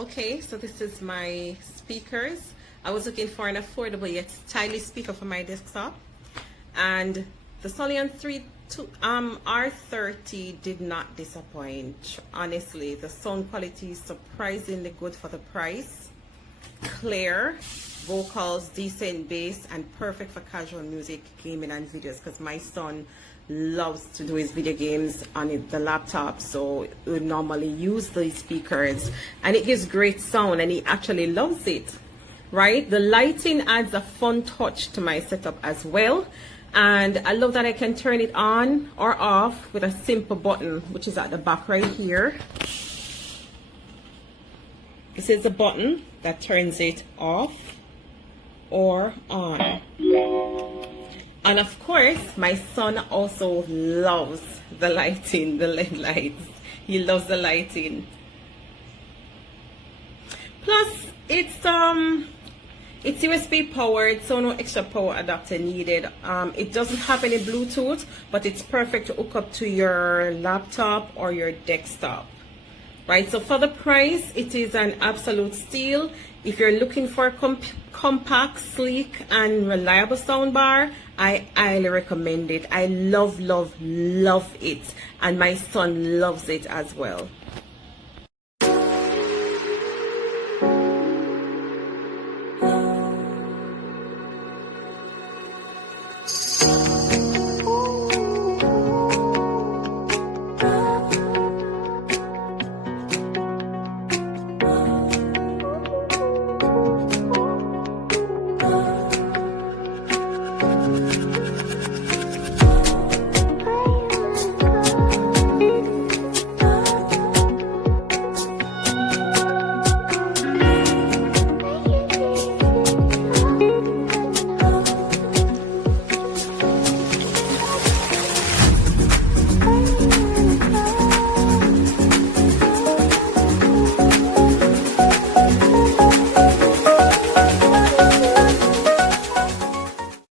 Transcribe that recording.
Okay, so this is my speakers. I was looking for an affordable yet stylish speaker for my desktop, and the SOULION R30 did not disappoint. Honestly, the sound quality is surprisingly good for the price. Clear vocals, decent bass, and perfect for casual music, gaming, and videos, because my son loves to do his video games on the laptop, so we normally use these speakers, and it gives great sound, and he actually loves it. Right, the lighting adds a fun touch to my setup as well, and I love that I can turn it on or off with a simple button, which is at the back right here. This is the button that turns it off or on. And of course, my son also loves the lighting, the LED lights. He loves the lighting. Plus, it's USB powered, so no extra power adapter needed. It doesn't have any Bluetooth, but it's perfect to hook up to your laptop or your desktop. Right, so for the price, it is an absolute steal. If you're looking for a compact, sleek, and reliable soundbar, I highly recommend it. I love it, and my son loves it as well.